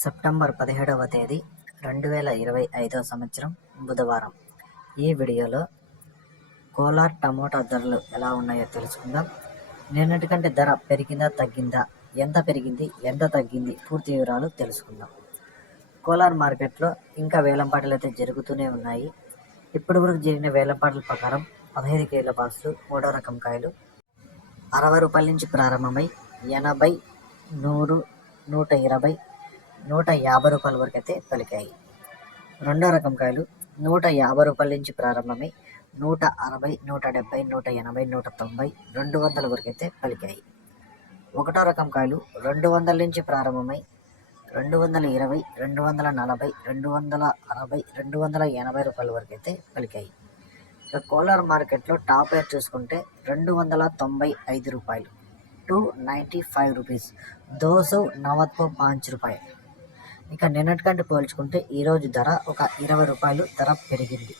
September పదిహేడవ తేదీ రెండు వేల ఇరవై ఐదవ సంవత్సరం బుధవారం. ఈ వీడియోలో కోలార్ టమోటా ధరలు ఎలా ఉన్నాయో తెలుసుకుందాం. నిన్నటి కంటే ధర పెరిగిందా తగ్గిందా ఎంత పెరిగింది ఎంత తగ్గింది పూర్తి వివరాలు తెలుసుకుందాం. కోలార్ మార్కెట్లో ఇంకా వేలంపాటలు అయితే జరుగుతూనే ఉన్నాయి. ఇప్పటి వరకు జరిగిన వేలంపాటల ప్రకారం పదహైదు కేజీల బాక్సులు మూడో రకం కాయలు అరవై రూపాయల నుంచి ప్రారంభమై ఎనభై నూరు నూట ఇరవై నూట యాభై రూపాయల వరకు అయితే పలికాయి రెండో రకం కాయలు నూట యాభై రూపాయల నుంచి ప్రారంభమై నూట అరవై నూట డెబ్బై నూట ఎనభై నూట తొంభై రెండు వందల వరకు అయితే పలికాయి. ఒకటో రకం కాయలు రెండు వందల నుంచి ప్రారంభమై రెండు వందల ఇరవై రెండు వందల నలభై రెండు వందల అరవై రెండు వందల ఎనభై రూపాయల వరకు అయితే పలికాయి. ఇక కోలార్ మార్కెట్లో టాప్ రేట్ చూసుకుంటే రెండు వందల తొంభై ఐదు రూపాయలు టూ నైంటీ ఫైవ్ రూపీస్. దోసో నవత్వ పాంచ్ రూపాయలు. ఇక నిన్నటికంటే పోల్చుకుంటే ఈరోజు ధర ఒక ఇరవై రూపాయలు ధర పెరిగింది.